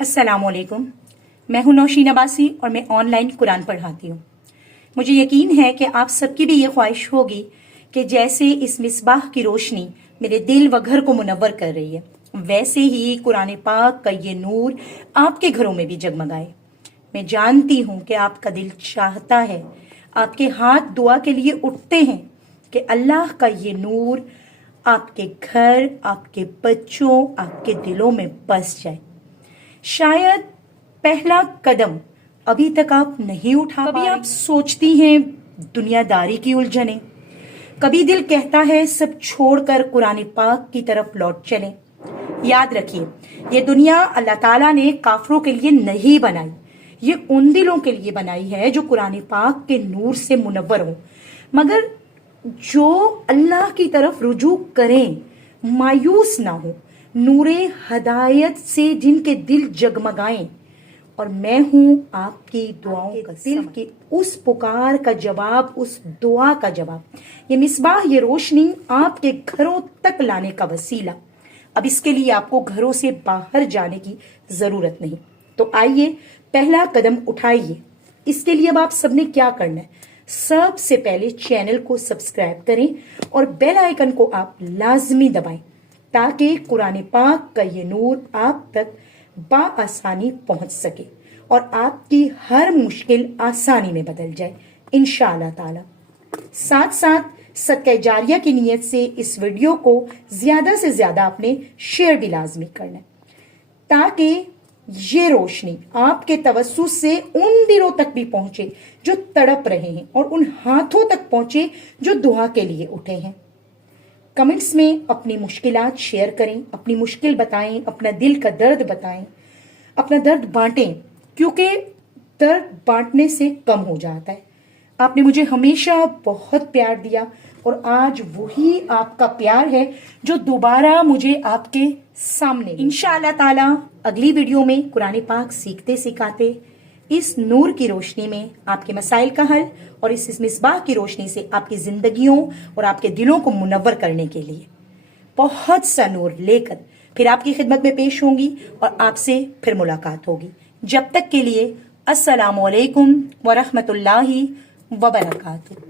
अस्सलाम वालेकुम। मैं हूं नौशीन अब्बासी और मैं ऑनलाइन कुरान पढ़ाती हूँ। मुझे यकीन है कि आप सबकी भी ये ख्वाहिश होगी कि जैसे इस मिसबाह की रोशनी मेरे दिल व घर को मुनव्वर कर रही है, वैसे ही कुरान पाक का ये नूर आपके घरों में भी जगमगाए। मैं जानती हूँ कि आपका दिल चाहता है, आपके हाथ दुआ के लिए उठते हैं कि अल्लाह का ये नूर आपके घर, आपके बच्चों, आपके दिलों में बस जाए। शायद पहला कदम अभी तक आप नहीं उठा पा रही। कभी आप सोचती हैं दुनियादारी की उलझनें, कभी दिल कहता है सब छोड़कर कुरान पाक की तरफ लौट चलें। याद रखिए, ये दुनिया अल्लाह ताला ने काफरों के लिए नहीं बनाई, ये उन दिलों के लिए बनाई है जो कुरान पाक के नूर से मुनव्वर हों। मगर जो अल्लाह की तरफ रुजू करें, मायूस ना हो, नूरे हदायत से जिनके दिल जगमगाएं। और मैं हूं आपकी दुआओं का दिल के उस पुकार का जवाब, उस दुआ का जवाब। ये मिसबाह, ये रोशनी आपके घरों तक लाने का वसीला। अब इसके लिए आपको घरों से बाहर जाने की जरूरत नहीं। तो आइए पहला कदम उठाइए। इसके लिए अब आप सबने क्या करना है, सबसे पहले चैनल को सब्सक्राइब करें और बेल आइकन को आप लाजमी दबाएं ताकि कुरान पाक का ये नूर आप तक बाआसानी पहुंच सके और आपकी हर मुश्किल आसानी में बदल जाए इंशाअल्लाह ताला। साथ साथ सदका जारिया की नीयत से इस वीडियो को ज्यादा से ज्यादा आपने शेयर भी लाजमी करना है ताकि ये रोशनी आपके तवस्सुस से उन दिलों तक भी पहुंचे जो तड़प रहे हैं और उन हाथों तक पहुंचे जो दुआ के लिए उठे हैं। कमेंट्स में अपनी मुश्किलात शेयर करें, अपनी मुश्किल बताएं, अपना दिल का दर्द बताएं, अपना दर्द बांटें, क्योंकि दर्द बांटने से कम हो जाता है। आपने मुझे हमेशा बहुत प्यार दिया और आज वही आपका प्यार है जो दोबारा मुझे आपके सामने इंशाअल्लाह ताला अगली वीडियो में कुरान पाक सीखते सिखाते इस नूर की रोशनी में आपके मसाइल का हल और इस मिसबाह की रोशनी से आपकी जिंदगियों और आपके दिलों को मुनव्वर करने के लिए बहुत सा नूर लेकर फिर आपकी खिदमत में पेश होंगी और आपसे फिर मुलाकात होगी। जब तक के लिए अस्सलामु अलैकुम व रहमतुल्लाहि व बरकातुहू।